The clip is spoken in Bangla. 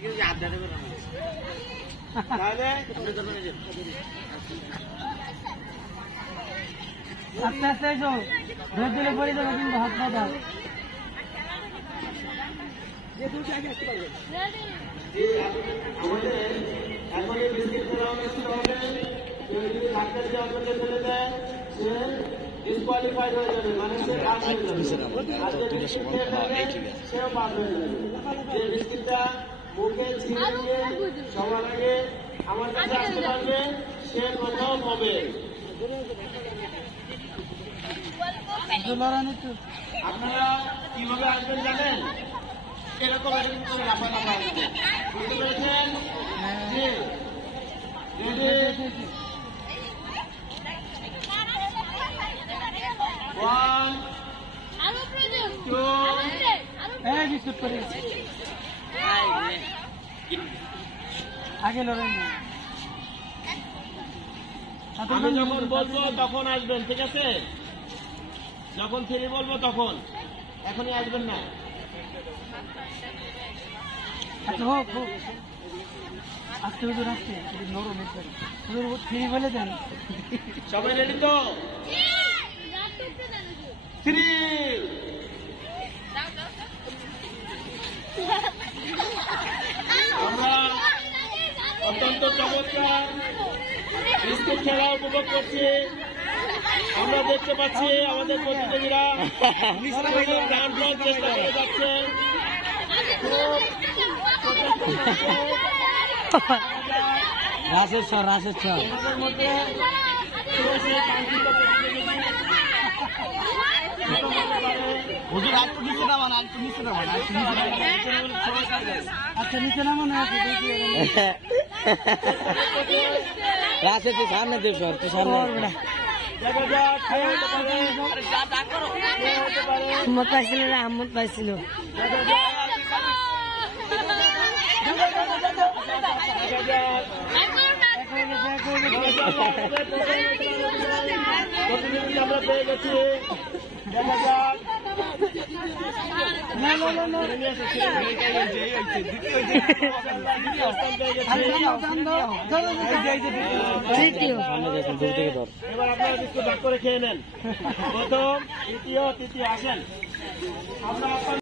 আস্তে আস্তে এসো, ধরে দিলে পড়ে যাবে কিন্তু হাত পা দাও। এখন এই বিস্কিট খেলা অনুষ্ঠিত হবে। কেউ যদি ডাক্তার যে আপনাকে ফেলে দেয় সে ডিসকোয়ালিফাইড হয়ে যাবে, মানে সে পাস হয়ে যাবে। আর যে বিস্কিট খেয়ে ফেলবে সেও পাস হয়ে যাবে। যে বিস্কিটটা মুখে ছিঁড়ে দিয়ে সবার আগে আমার কাছে আসতে পারবে সে প্রথম হবে। আপনারা কিভাবে আসবেন জানেন? এরকম এরকম করে লাফা লাফা আসবে, বুঝতে পেরেছেন? আগে লড়েন, আমি যখন বলবো তখন আসবেন, ঠিক আছে? যখন ফিরে বলবো তখন, এখনই আসবেন না। আচ্ছা হোক হোক, আজকে হুজুর আসছে, নরম হুজুর ফ্রি বলে দেন। সবাই রেডি তো? থ্রি। আমরা অত্যন্ত চমৎকার বিস্কুট খেলা উপভোগ করছি। আমরা দেখতে পাচ্ছি আমাদের প্রতিযোগীরা গান গাওয়ার চেষ্টা করে যাচ্ছে। রাশেশ্বর রাশেশ্বর আচ্ছা নিচে নামো না, রাশে তুই সামনে দেব, তুই সামনে আহমদ পাইছিল না, আহমদ পাইছিল। আমরা পেয়ে গেছি, দেখা যাক। এবার আপনারা বিস্কুট ভাগ করে খেয়ে নেন। প্রথম, দ্বিতীয়, তৃতীয় আসেন। আমরা